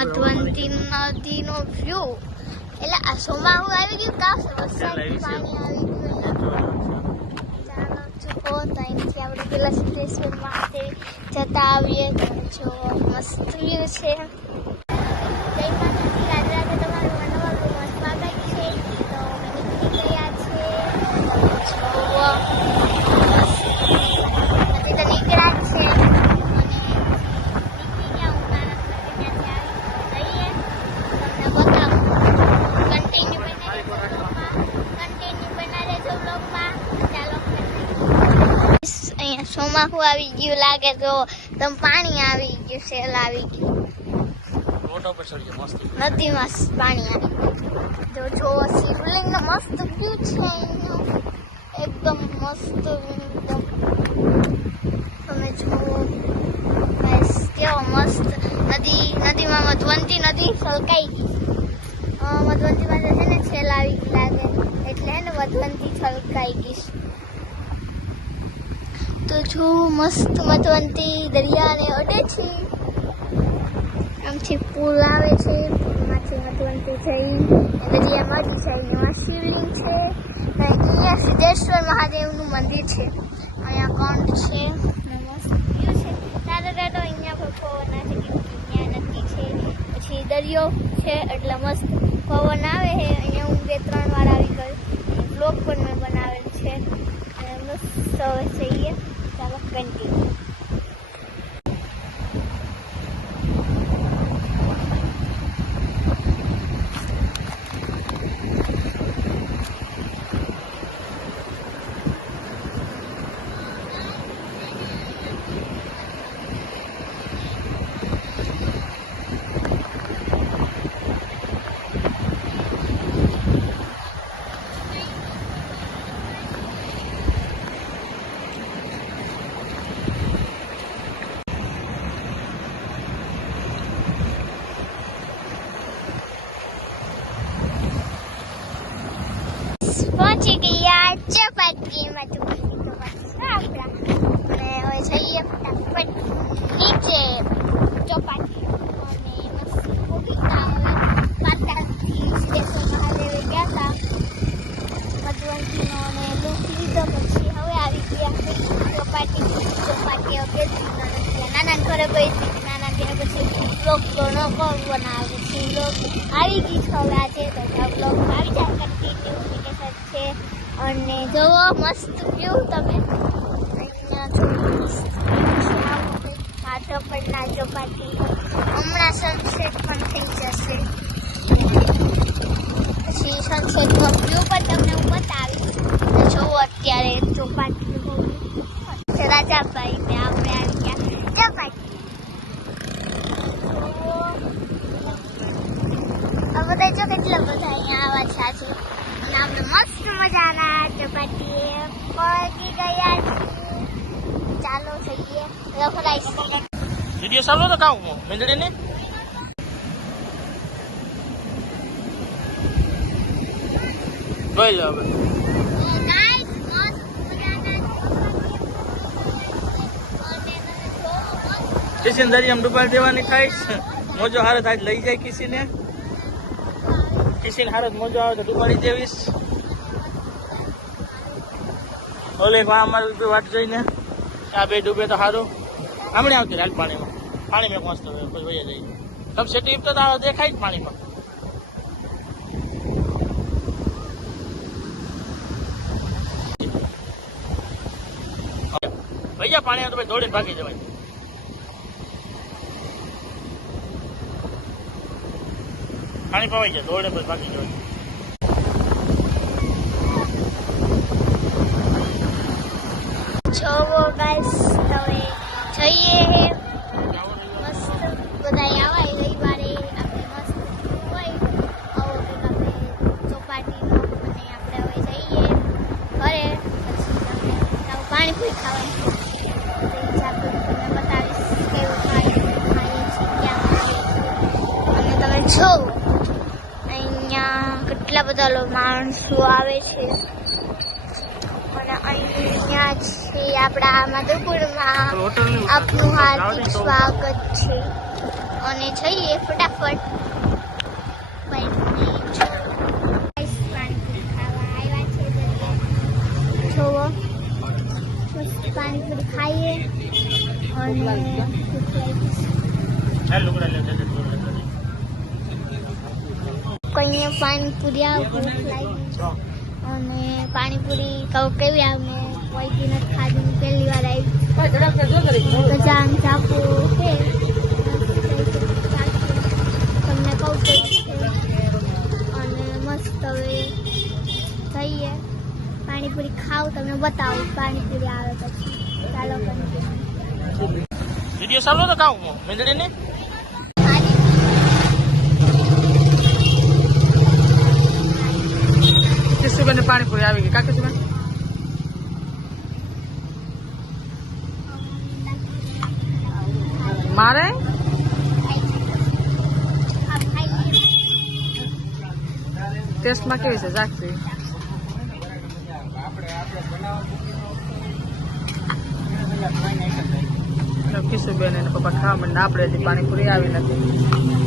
મધવંતી નદીનો વ્યૂ. એટલે આ સોમાહુ આવી ગયું કા વરસાદ પાણી આવી ગયું. ચાલો જો તો અહીંથી આપણે પેલા સિદ્ધેશ્વર મહાદેવ જતા આવીએ. જો મસ્ત વ્યૂ છે. જય માતાજી, રાધે રાધે. તમારું નવા બ્લોગમાં સ્વાગત છે. તો અમે નીકળી ગયા છે. હજી તો નીકળ્યા જ છે. સોમાહુ આવી ગયું લાગે તો તમ પાણી આવી ગયું સેલ આવી ગયું નદીમાં પાણી આવી ગયું. તો જો શિવલિંગ નો મસ્ત વ્યૂ છે એકદમ મસ્ત. તમે જુઓ કેવો મસ્ત નદીમાં મધવંતી નદી છલકાઈ ગઈ. મધવંતીમાં છે ને સેલ આવી ગઈ લાગે એટલે ને મધવંતી છલકાઈ ગઈ. તો જો મસ્ત મધવંતી દરિયાને અડે છે. આમથી પુલ આવે છે. પુલમાંથી મધવંતી જઈ દરિયામાં જ જાય. એમાં શિવલિંગ છે. અહીંયા સિદ્ધેશ્વર મહાદેવનું મંદિર છે. અહીંયા કંઠ છે. મસ્ત વ્યૂ છે. દાદા દાદા અહીંયા પવન આવે છે. અહીંયા નદી છે પછી દરિયો છે એટલે મસ્ત પવન આવે છે. અહીંયા હું 2-3 વાર આવી ગઈ. બ્લોગ પણ મેં બનાવેલ છે. અને મસ્ત જઈએ. ચાલો કન્ટિન્યુ. પહોંચી ગયા ચોપાટીમાં. અને હવે જઈએ ફટાફટ નીચે ચોપાટી. અને મસ્ત સિદ્ધેશ્વર મહાદેવે ગયા હતા મધવંતીનો અને લુક લીધો. પછી હવે આવી ગયા ચોપાટી. નાના ઘરે ગઈ હતી. નાના ત્યાં પછી બ્લોગ તો ન બનાવે છે. બ્લોગ આવી ગઈ છે હવે આજે. તો બ્લોગ આવી જાય કન્ટિન્યુ છે. અને જોવો મસ્ત વ્યૂ તમે અહીંયા જો ચોપાટીના ચોપાટી. હમણાં સનસેટ પણ થઈ જશે. પછી સનસેટનો વ્યૂ પણ તમને હું બતાવીશ. જોવો અત્યારે ચોપાટીનું રાજાભાઈ ને આપણે આવી ગયા ચોપાટી. આ બધા જો કેટલા બધા અહીંયા આવા છે આજે. આપણે મસ્ત મજાના ચોપાટીએ પહોંચી ગયા છીએ. ચાલો જઈએ. રખડાઈશ વિડિયો ચાલો તો કાઉ મેંદડી ને જોઈ લો હવે. કિસી દરિયામાં ડૂબાડ દેવાની ખાઈશ. મોજો હારે થાય લઈ જાય કિસીને હારત મોજો આવે તો ડૂબાડી દેવીશ. ઓલે અમારે વાટ જોઈને આ બે ડૂબે તો સારું. હમણાં આવતી હાલ પાણી મેં પહોંચતો હોય પછી વહી જઈએ. તબ સેટી તો દેખાય જ પાણીમાં. ભૈયા પાણી આવે તો ભાઈ દોડીને ભાગી જવાય. પાણી પવાઈ જાય દોડે પછી ભાગી જવાય. જોવો ગાઈસ હવે જઈએ. મસ્ત બધા આવાય રવિવારે આપણે મસ્ત હોય આવો કંઈક આપણે ચોપાટીનો. અને આપણે હવે જઈએ ઘરે. પછી તમને પાણીપુરી ખાવાની તમને બતાવીશ કેવું પાણીપુરી ખાઈએ છીએ, ક્યાં ખાઈએ છીએ. અને તમે જો અહીંયા કેટલા બધા માણસો આવે છે. અને અહીંયા આવ્યા છીએ આપણા માધવપુરમાં. હોટલની આપનું હાર્દિક સ્વાગત છે અને જઈએ ફટાફટ પાણીપુરી ખાવા આવ્યા છે. જોવો મસ્ત પાણીપુરી ખાઈએ અને કઈ પાણીપુરી ભૂખ લાગી અને પાણીપુરી કેવી આવે કોઈ દી નથી ખાધી, પહેલી વાર આવી. ગજાન ચાપુ છે તમને કહું છે અને મસ્ત. હવે જઈએ પાણીપુરી ખાવ, તમને બતાવું પાણીપુરી આવે પછી. ચાલો પાણીપુરી વિડીયો ચાલો તો કાઉ મેંદડી ને કિશુબેન પાણીપુરી આવી ગઈ. કા કિશુબેન મારે ટેસ્ટમાં કેવી છે જાગતી? કિશુબેન અને પપ્પા ખાવા માંડે, આપણે હજી પાણીપુરી આવી નથી.